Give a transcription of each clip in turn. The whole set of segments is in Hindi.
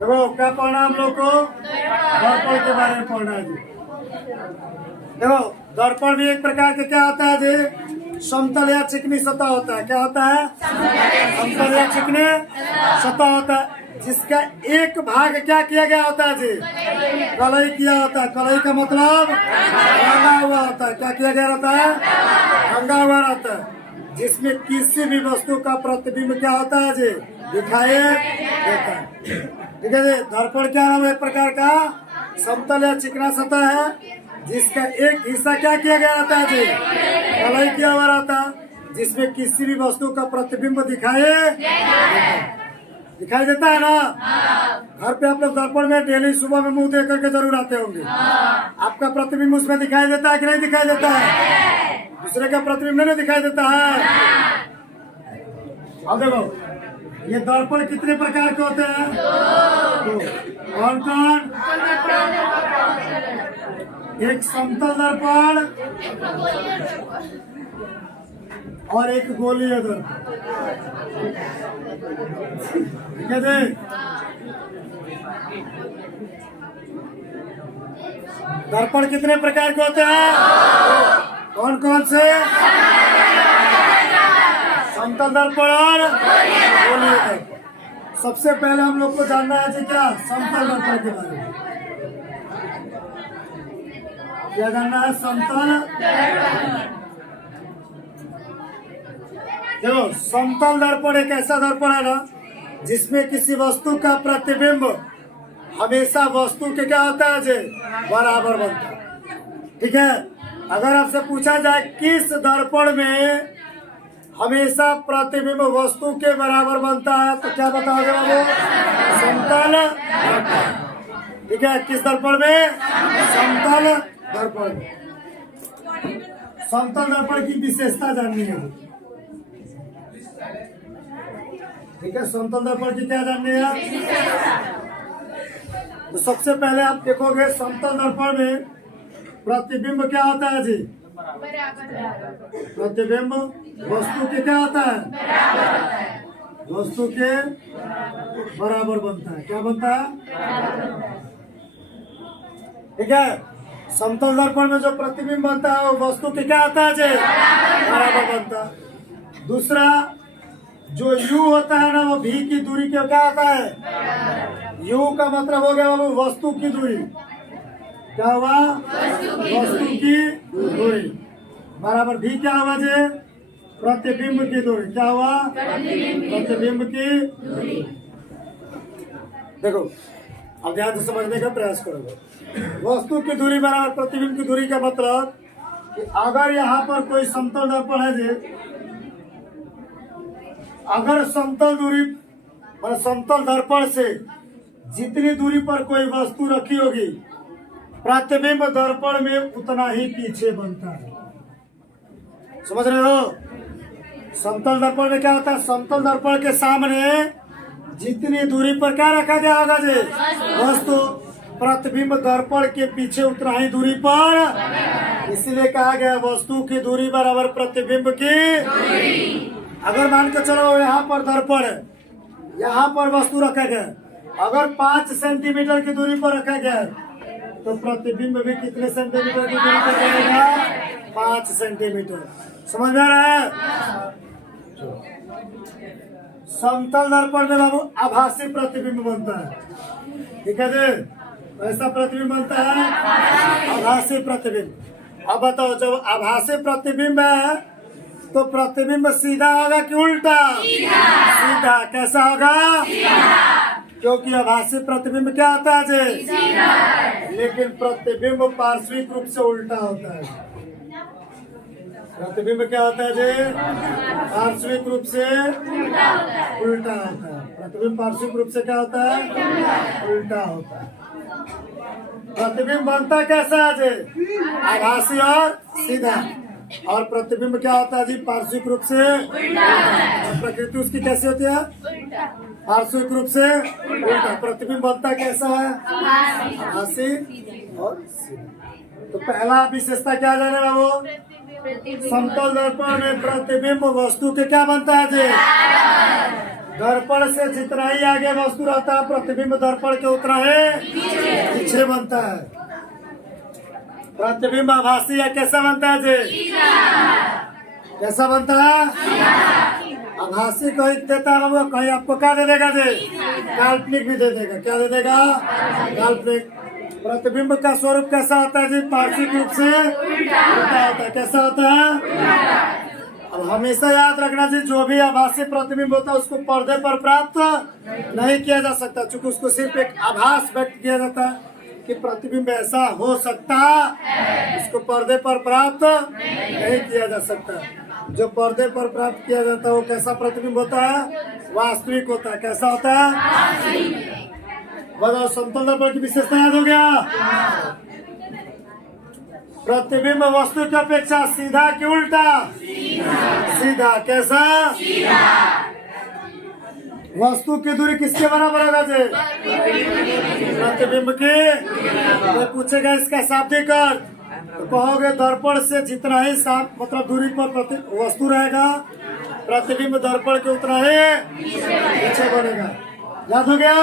देखो क्या पढ़ना हम लोग को दर्पण के बारे में पढ़ना है जी। देखो दर्पण भी एक प्रकार के क्या होता है जी, समतल या चिकनी सतह होता है। क्या होता है? समतल या चिकनी सतह होता है, जिसका एक भाग क्या किया गया होता है जी, कलई किया होता है। कलई का मतलब रंगा हुआ होता है। क्या किया गया होता है? रंगा हुआ रहता है, जिसमें किसी भी वस्तु का प्रतिबिंब क्या होता है जी, दिखाई देता है। ठीक है जी। दर्पण क्या नाम है? एक प्रकार का समतल या चिकना सतह है, जिसका एक हिस्सा क्या किया गया रहता है जी, कलई किया हुआ रहता है, जिसमें किसी भी वस्तु का प्रतिबिंब दिखाई देता है ना। घर पे आप लोग दर्पण में डेली सुबह में मुंह देख करके जरूर आते होंगे। आपका प्रतिबिंब उसमें दिखाई देता है कि नहीं दिखाई देता है? दूसरे का प्रतिबिंब नहीं दिखाई देता है। अब देखो ये दर्पण कितने प्रकार के होते हैं? कौन कौन? एक समतल दर्पण और एक गोलीय दर्पण। ठीक है जी। दर्पण कितने प्रकार के होते हैं? कौन कौन से? समतल दर्पण और गोलीय दर्पण। सबसे पहले हम लोग को जानना है जी क्या, समतल दर्पण के बारे में। क्या जानना है? समतल। देखो समतल दर्पण एक ऐसा दर्पण है ना, जिसमें किसी वस्तु का प्रतिबिंब हमेशा वस्तु के क्या होता है जी, बराबर बनता है। ठीक है। अगर आपसे पूछा जाए किस दर्पण में हमेशा प्रतिबिंब वस्तु के बराबर बनता है, तो क्या बताओगे बाबू? समतल दर्पण। ठीक है। किस दर्पण में? समतल दर्पण। समतल दर्पण की विशेषता जाननी है। ठीक है। समतल दर्पण की क्या जाननी है? तो सबसे पहले आप देखोगे समतल दर्पण में प्रतिबिंब क्या होता है जी, प्रतिबिंब वस्तु के क्या होता है, वस्तु के बराबर बनता है। क्या बनता है? ठीक है। समतल दर्पण में जो प्रतिबिंब बनता है वो वस्तु के क्या होता है जी, बराबर बनता है। दूसरा जो U होता है ना, वो V की दूरी के क्या होता है? U का मतलब हो गया बाबू वस्तु की दूरी। क्या हुआ? वस्तु की दूरी बराबर V क्या हुआ जी, प्रतिबिंब की दूरी। क्या हुआ? प्रतिबिंब की दूरी। देखो अब ध्यान से समझने का प्रयास करोगे। वस्तु की दूरी बराबर प्रतिबिंब की दूरी का मतलब कि अगर यहाँ पर कोई समतल दर्पण है जी, अगर समतल दूरी समतल दर्पण से जितनी दूरी पर कोई वस्तु रखी होगी, प्रतिबिंब दर्पण में उतना ही पीछे बनता है। समझ रहे हो? समतल दर्पण में क्या होता है? समतल दर्पण के सामने जितनी दूरी पर क्या रखा गया होगा जी, वस्तु, प्रतिबिंब दर्पण के पीछे उतना ही दूरी पर, इसलिए कहा गया वस्तु की दूरी बराबर प्रतिबिंब की दूरी। अगर मान के चलो यहाँ पर दर्पण है, यहाँ पर वस्तु रखा गया, अगर 5 सेंटीमीटर की दूरी पर रखा गया तो प्रतिबिंब भी कितने सेंटीमीटर की दूरी पर रहेगा? 5 सेंटीमीटर। समझ में आ रहा है? समतल दर्पण में बाबू आभासी प्रतिबिंब बनता है। ठीक है जी। ऐसा प्रतिबिंब बनता है आभासी प्रतिबिंब। अब बताओ जब आभासी प्रतिबिंब है तो प्रतिबिंब सीधा होगा कि उल्टा? सीधा। कैसा होगा? क्योंकि आभासी प्रतिबिंब क्या होता है जी, लेकिन प्रतिबिंब पार्श्विक रूप से उल्टा होता है। प्रतिबिंब क्या होता है जी? पार्श्विक रूप से उल्टा होता है। प्रतिबिंब पार्श्विक रूप से क्या होता है? उल्टा होता है। प्रतिबिंब बनता कैसा है जी? आभासी और सीधा। और प्रतिबिंब क्या होता है जी? पार्श्विक रूप से उल्टा। प्रकृति उसकी कैसी होती है? पार्श्विक रूप से उल्टा। प्रतिबिंब बनता कैसा है? आभासी और सीधा। तो पहला विशेषता क्या जाने बाबू? समतल दर्पण में प्रतिबिंब वस्तु के क्या बनता है जी? दर्पण से जितना ही आगे वस्तु रहता है, प्रतिबिंब दर्पण के उतना ही पीछे बनता है। प्रतिबिंब आभासी है, कैसा बनता है जी? कैसा बनता है? आभासी कहीं देता है वो, कहीं आपको क्या दे देगा जी? काल्पनिक भी दे देगा। क्या दे देगा? काल्पनिक। प्रतिबिंब का स्वरूप कैसा होता है जी? पार्श्विक रूप से उल्टा होता है। कैसा होता है? अब हमेशा याद रखना जी, जो भी आभासी प्रतिबिंब होता है उसको पर्दे पर प्राप्त नहीं किया जा सकता, क्योंकि उसको सिर्फ एक आभास व्यक्त किया जाता है कि प्रतिबिंब ऐसा हो सकता है, उसको पर्दे पर प्राप्त नहीं किया जा सकता। जो पर्दे पर प्राप्त किया जाता है वो कैसा प्रतिबिंब होता है? वास्तविक होता है। कैसा होता है? बताओ, समतल दर्पण की विशेषता याद हो गया? प्रतिबिंब वस्तु की अपेक्षा सीधा कि उल्टा? सीधा। कैसा? वस्तु की दूरी किसके बराबर होगा जी? प्रतिबिंब की। तो पूछेगा इसका शाब्दिक अर्थ, तो कहोगे दर्पण से जितना ही साफ मतलब दूरी पर वस्तु रहेगा, प्रतिबिंब दर्पण के उतना ही पीछे बनेगा। याद हो गया?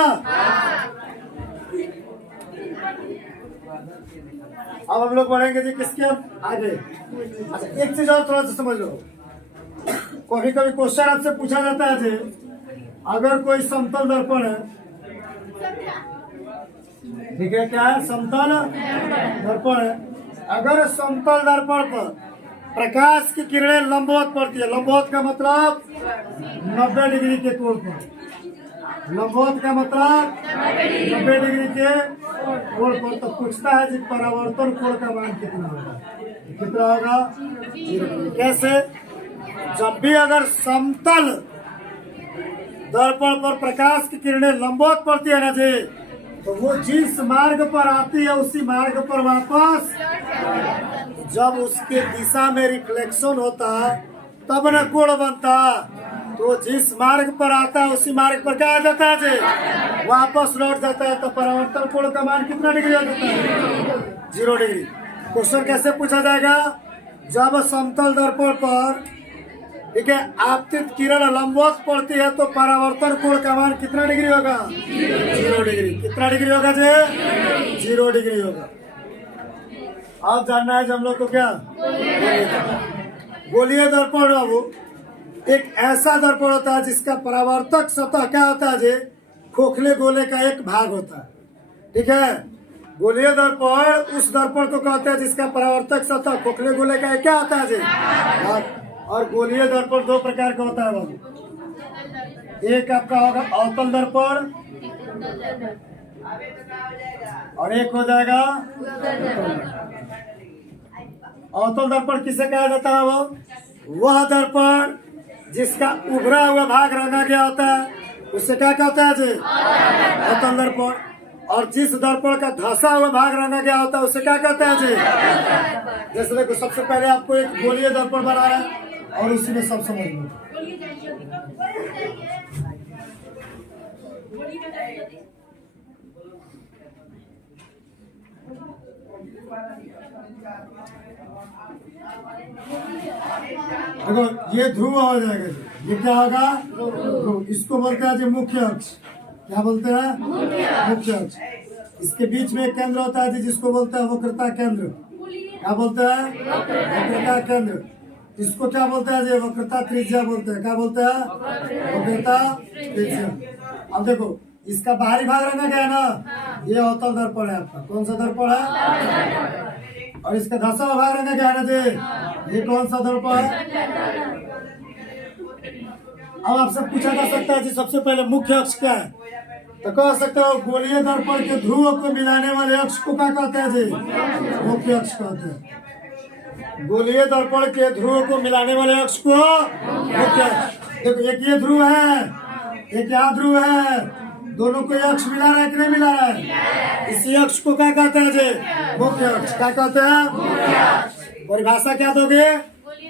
अब हम लोग बढ़ेंगे जी किसके आगे। अच्छा, एक चीज और थोड़ा सा समझ लो। कभी कभी क्वेश्चन आपसे पूछा जाता है जी, अगर कोई समतल दर्पण है, ठीक है, क्या है? समतल दर्पण है। अगर समतल दर्पण पर प्रकाश की किरणें लंबवत पड़ती है, लंबवत का मतलब 90 डिग्री के कोण पर, लंबवत का मतलब 90 डिग्री के कोण पर, तो पूछता है जी परावर्तन कोण का मान कितना होगा? कितना होगा? 0। कैसे? जब भी अगर समतल दर्पण पर प्रकाश की किरणें लंबवत पड़ती है ना जी, तो वो जिस मार्ग पर आती है उसी मार्ग पर वापस, जब उसके दिशा में रिफ्लेक्शन होता है तब न कोण बनता। तो जिस मार्ग पर आता है उसी मार्ग पर क्या आ जाता है जी? वापस लौट जाता है। तो परावर्तन कोण का मान कितना डिग्री हो जाता है? 0 डिग्री। क्वेश्चन कैसे पूछा जाएगा? जब समतल दर्पण पर, ठीक है, आपतित किरण लंबवत पड़ती है तो परावर्तन कोण का मान कितना डिग्री होगा? 0 डिग्री। कितना डिग्री होगा जी? 0 डिग्री होगा। आप जानना है हम लोग को क्या? गोलीय दर्पण बाबू एक ऐसा दर्पण होता है जिसका परावर्तक सतह क्या होता है जी? खोखले गोले का एक भाग होता है। ठीक है, गोलीय दर्पण उस दर्पण को कहते हैं जिसका परावर्तक सतह खोखले गोले का क्या होता है जी? भाग। और गोलीय दर्पण 2 प्रकार का होता है बाबू। एक आपका होगा अवतल दर्पण और एक हो जाएगा अवतल दर्पण। किसे कहा जाता है? वह दर्पण जिसका उभरा हुआ भाग रंगा गया होता है उससे क्या कहता है जी? अवतल दर्पण। और जिस दर्पण का धंसा हुआ भाग रंगा गया होता है उसे क्या कहते हैं जी? जैसे देखो, सबसे पहले आपको एक गोलीय दर्पण बना रहा है और उसी में सब समझ लो। देखो, ये ध्रुव हो जाएगा जी। ये क्या होगा? ध्रुव। इसको बोलते हैं जी मुख्य अक्ष। क्या बोलते हैं? मुख्य अक्ष। इसके बीच में एक केंद्र होता है जी जिसको बोलते हैं वक्रता केंद्र। क्या बोलते हैं? वक्रता केंद्र। इसको क्या बोलते हैं जी? वक्रता त्रिज्या बोलते हैं। क्या बोलते हैं? वक्रता त्रिज्या। अब देखो, इसका बाहरी भाग रंगा गया ना, ये अवतल दर्पण है आपका। कौन सा दर्पण है? और इसका धंसा हुआ भाग रंगा गया ना जी, ये कौन सा दर्पण है? अब आपसे पूछा जा सकता है जी सबसे पहले मुख्य अक्ष क्या है? तो कह सकते हो गोलीय दर्पण के ध्रुव को मिलाने वाले अक्ष को क्या कहते हैं जी? मुख्य अक्ष कहते हैं। गोलीय दर्पण के ध्रुव को मिलाने वाले अक्ष को मुख्य अक्ष। देखो, एक ये ध्रुव है, एक यहाँ ध्रुव है, दोनों को अक्ष मिला रहा है कि नहीं मिला रहा है? इसी अक्ष को क्या कहते हैं जी? मुख्य अक्ष। क्या कहते हैं? परिभाषा क्या दोगे?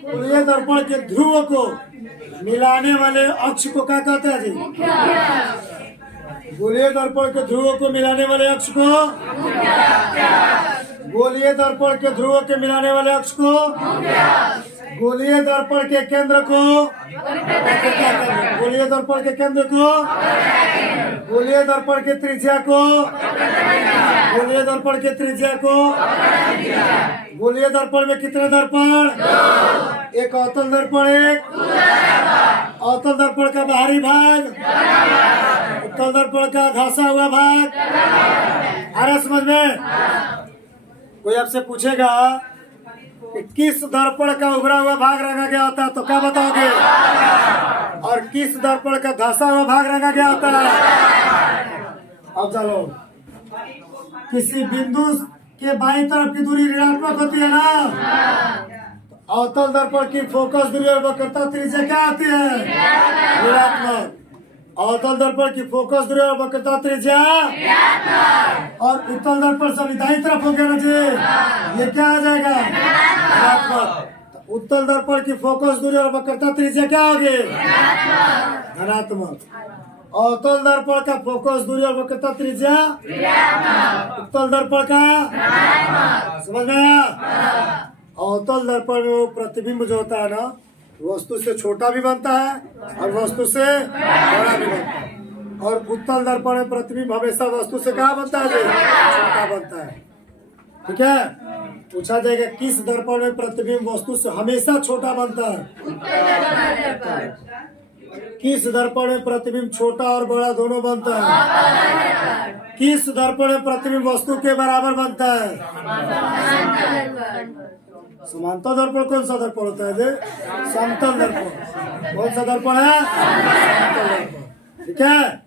गोलीय दर्पण के ध्रुव को मिलाने वाले अक्ष को क्या कहते हैं जी? गोलीय दर्पण के ध्रुव को मिलाने वाले अक्ष को, गोलीय दर्पण के ध्रुव के मिलाने वाले अक्ष को, गोलीय दर्पण के केंद्र को गोलीय दर्पण के केंद्र को गोलीय दर्पण की त्रिज्या को गोलीय दर्पण की त्रिज्या को गोलीय दर्पण में कितने दर्पण? एक अवतल दर्पण, एक अवतल दर्पण का बाहरी भाग, उत्तल दर्पण का धंसा हुआ भाग। आ रहा समझ में? कोई आपसे पूछेगा कि किस दर्पण का उभरा हुआ भाग रंगा गया होता है तो क्या बताओगे? और किस दर्पण का धंसा हुआ भाग रंगा गया होता है? अब चलो, किसी बिंदु के बाईं तरफ की दूरी ऋणात्मक होती है ना, अवतल दर्पण की फोकस दूरी और वक्रता त्रिज्या क्या आती है? ऋणात्मक। अवतल दर्पण की फोकस दूरी और वक्रता त्रिज्या और उत्तल दर्पण सभी दाईं तरफ हो गया ना जी, ये क्या आ जाएगा? ऋणात्मक। उत्तल दर्पण की फोकस दूरी और वक्रता त्रिज्या क्या होगी? धनात्मक। अवतल दर्पण का फोकस दूरी और वक्रता त्रिज्या उत्तल दर्पण का, समझ में आया? अवतल दर्पण में वो प्रतिबिंब जो होता है ना, वस्तु से छोटा भी बनता है और वस्तु से बड़ा भी बनता है। और उत्तल दर्पण में प्रतिबिंब हमेशा वस्तु से कहाँ बनता है? छोटा बनता है। ठीक है, पूछा जाएगा किस दर्पण में प्रतिबिंब वस्तु से हमेशा छोटा बनता है? किस दर्पण में प्रतिबिंब छोटा और बड़ा दोनों बनता है? किस दर्पण में प्रतिबिंब वस्तु के बराबर बनता है? समांतर दर्पण कौन सा दर्पण होता है? समतल दर्पण। कौन सा दर्पण है? समतल दर्पण। ठीक है।